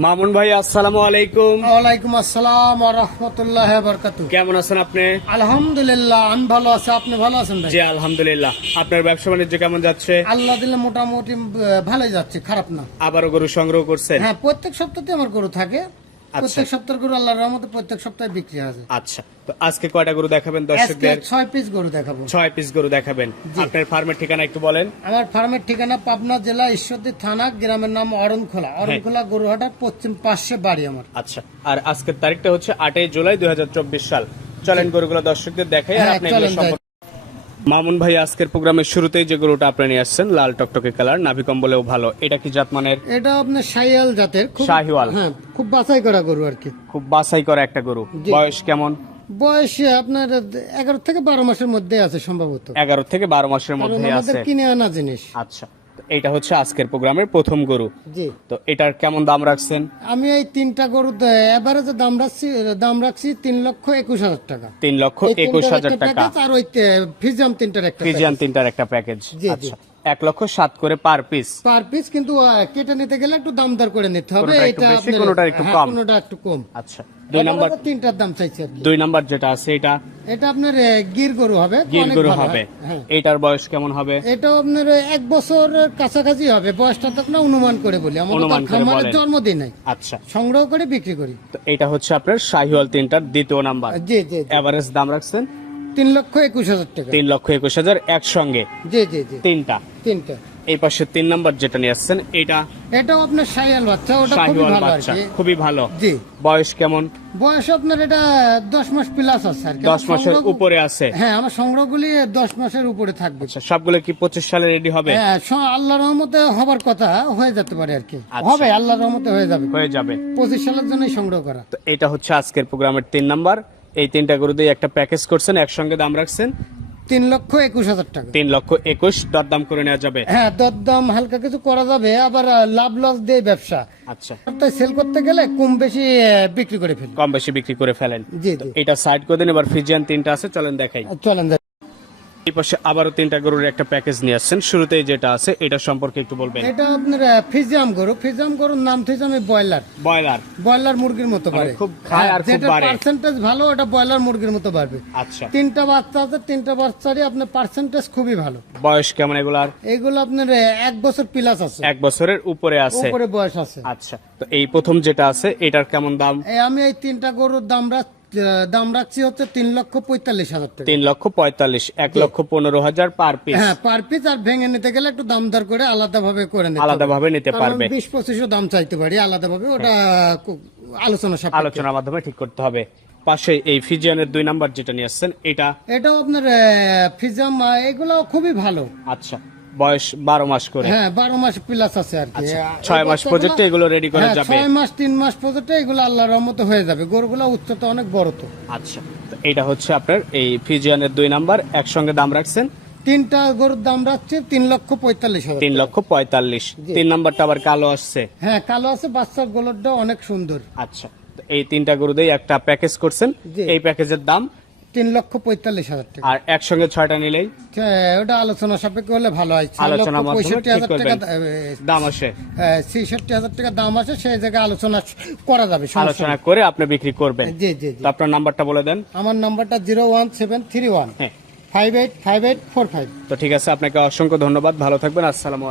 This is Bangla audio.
মামুন ভাই, আসসালামু আলাইকুম। ওয়ালাইকুম আসসালাম ওয়া রাহমাতুল্লাহি ওয়া বারাকাতুহু। কেমন আছেন আপনি? আলহামদুলিল্লাহ, আমি ভালো আছি। আপনি ভালো আছেন ভাই? জি আলহামদুলিল্লাহ। আপনার ব্যবসা বাণিজ্য কেমন যাচ্ছে? আল্লাহ দিলে মোটামুটি ভালোই যাচ্ছে, খারাপ না। আবারও গরু সংগ্রহ করছেন? হ্যাঁ, প্রত্যেক সপ্তাহে আমার গরু থাকে। আচ্ছা। প্রত্যেক সপ্তাহের গরু আল্লাহর রহমতে প্রত্যেক সপ্তাহে বিক্রি হয়। আচ্ছা, তো আজকে কয়টা গরু দেখাবেন আজকে দর্শকদের? 6 পিস গরু দেখাবো। 6 পিস গরু দেখাবেন। আপনার ফার্মের ঠিকানা একটু বলেন। আমার ফার্মের ঠিকানা পাবনা জেলা ঈশ্বরদী থানা, গ্রামের নাম অরণখোলা। অরণখোলা গরুহাটার পশ্চিম পাশে বাড়ি আমার। আচ্ছা, আর আজকের তারিখটা হচ্ছে 8 জুলাই 2024 সাল। চলেন গরুগুলো দর্শকদের দেখাই, আর হ্যাঁ, আপনি এগুলো চলেন সম্পর্কে। মামুন ভাই, আজকের প্রোগ্রামের শুরুতেই যে গরুটা আপনি নিয়ে আসছেন, লাল টকটকে কালার, নাভি কম্বলেও ভালো, এটা কি জাতমানের? এটা আপনার শাহিওয়াল জাতের, খুব শাহিওয়াল। হ্যাঁ, খুব বাছাই করা গরু আর কি। খুব বাছাই করা একটা গরু। জি। বয়স কেমন? বয়স আপনার 11 থেকে 12 মাসের মধ্যে আছে সম্ভবত। 11 থেকে 12 মাসের কারণ মধ্যে আমাদের আছে। কিনে আনা জিনিস। আচ্ছা, তো এইটা হচ্ছে আজকের প্রোগ্রামের প্রথম গরু। জি, তো এটার কেমন দাম রাখছেন? আমি এই তিনটা গরু এভারেজে দাম রাখছি 3,21,000 টাকা। 3,21,000 টাকা। প্যাকেজ, আর ওই ফিজিয়াম তিনটার একটা ফিজিয়ান তিনটার একটা প্যাকেজ। জি, জি। আচ্ছা, 1,07,000 করে পার পিস। পার পিস, কিন্তু কেটে নিতে গেলে একটু দাম দর করে নিতে হবে। কোনোটা একটু এটা বেশি, আপনার কোনোটা একটু হ্যাঁ, কম। কোনোটা একটু কম। আচ্ছা, 2 নাম্বার। এবারে তিনটার দাম চাইছি আর কি। 2 নাম্বার যেটা আছে এটা এটা আপনার গির গরু হবে, গির অনেক গরু ভালো হবে। হয়। হ্যাঁ, এটার বয়স কেমন হবে? এটাও আপনার 1 বছরের কাছাকাছি হবে। বয়সটা তো না অনুমান করে বলি, আমরা তো অনুমান করে খামারের বলেন। জন্মদিন নাই, আচ্ছা, সংগ্রহ করে বিক্রি করি। তো এটা হচ্ছে আপনার শাহিওয়াল তিনটার দ্বিতীয় নাম্বার। জি, জি, জি। এভারেজ দাম রাখছেন 3,21,000 টাকা। 3,21,000 একসঙ্গে জি, জি, জি। তিনটা। তিনটা। এই পাশে 3 নাম্বার যেটা নিয়ে আসছেন, এটা এটাও আপনার শাহিয়াল বাচ্চা, ওটা খুবই শাহিওয়াল ভালো আর বাচ্চা, কি। খুবই ভালো। জি। বয়স কেমন? বয়স আপনার এটা 10 মাস প্লাস আছে আর কি। 10 মাসের উপরে আছে। হ্যাঁ, আমার সংগ্রহগুলি 10 মাসের উপরে থাকবে। আচ্ছা, সবগুলো কি 25 সালে রেডি হবে? হ্যাঁ, আল্লাহর রহমতে হবার কথা, হয়ে যেতে পারে আর কি। আচ্ছা। হবে, আল্লাহর রহমতে হয়ে যাবে। হয়ে যাবে। 25 সালের জন্যই সংগ্রহ করা। তো এটা হচ্ছে আজকের প্রোগ্রামের 3 নাম্বার। এই তিনটা গরু দিয়ে একটা প্যাকেজ করছেন, একসঙ্গে দাম রাখছেন 3,21,000 টাকা। 3,21,000 দরদাম করে নেওয়া যাবে। হ্যাঁ, দরদাম হালকা কিছু করা যাবে, আবার লাভ লস দিয়ে ব্যবসা। আচ্ছা, তাই সেল করতে গেলে কম বেশি বিক্রি করে ফেলি। কম বেশি বিক্রি করে ফেলেন। জি, তো জি। এটা সাইড করে দিন। এবার ফিজিয়ান তিনটা আছে, চলেন দেখাই। চলেন যাই। এই পাশে আবারও 3টা গরুর একটা প্যাকেজ নিয়ে আসছেন। শুরুতেই যেটা আছে এটা সম্পর্কে একটু বলবেন। এটা আপনার ফিজিয়াম গরু। ফিজিয়াম গরুর নাম থেকে আমি ব্রয়লার। ব্রয়লার মুরগির মতো মানে বাড়ে, খুব খায় আর খুব যেটা বাড়ে। পার্সেন্টেজ ভালো, ওটা ব্রয়লার মুরগির মতো বাড়বে। আচ্ছা, 3টা বাচ্চা আছে, 3টা বাচ্চারই আপনার পার্সেন্টেজ খুবই ভালো। বয়স কেমন এগুলার? এগুলো আপনার 1 বছর প্লাস আছে, 1 বছরের উপরে আছে। উপরে বয়স আছে। আচ্ছা, তো এই প্রথম যেটা আছে এটার কেমন দাম? আমি এই 3টা গরুর দাম রাখছি হচ্ছে 3,45,000 টাকা। 3,45,000, 1,15,000 পার পিস। হ্যাঁ, পার পিস। আর ভেঙে নিতে গেলে একটু দাম দর করে আলাদা ভাবে করে নিতে হবে। আলাদাভাবে নিতে পারবে। 20-25 দাম চাইতে পারি আলাদা ভাবে, ওটা আলোচনা সাপেক্ষে। আলোচনার মাধ্যমে ঠিক করতে হবে। পাশে এই ফিজিয়ানের 2 নাম্বার যেটা নিয়ে আসছেন, এটাও আপনার ফিজাম, এগুলো খুবই ভালো। আচ্ছা, বয়স 12 মাস করে। হ্যাঁ, 12 মাস প্লাস আছে আর কি। 6 মাস পর্যন্ত এগুলো রেডি করে হ্যাঁ, যাবে। 6 মাস 3 মাস পর্যন্ত এগুলো আল্লাহর রহমতে হয়ে যাবে। গরুগুলো উচ্চতা অনেক বড় তো। আচ্ছা, তো এটা হচ্ছে আপনার এই ফিজিয়ানের 2 নাম্বার, একসঙ্গে দাম রাখছেন 3টা গরুর দাম রাখছে 3,45,000। 3,45,000। 3 নাম্বারটা আবার কালো আসছে। হ্যাঁ, কালো আছে, বাচ্চার গোলরটা অনেক সুন্দর। আচ্ছা, তো এই 3টা গরু দিয়ে একটা প্যাকেজ করছেন। জি। এই প্যাকেজের দাম 3,45,000 টাকা। আর একসঙ্গে 6টা নিলেই ওটা আলোচনা সাপেক্ষে হলে ভালো হয়। আলোচনার মাধ্যমে ঠিক 65,000 টাকা করবেন। দাম আসে 66,000 টাকা দাম আছে, সেই জায়গায় আলোচনা করা যাবে, সমস্যা আলোচনা নেই। করে আপনি বিক্রি করবেন। জি, জি, জি। তো আপনার নাম্বারটা বলে দেন। আমার নাম্বারটা 01731 হ্যাঁ, 585845। তো ঠিক আছে, আপনাকে অসংখ্য ধন্যবাদ। ভালো থাকবেন। আসসালামু আলাইকুম।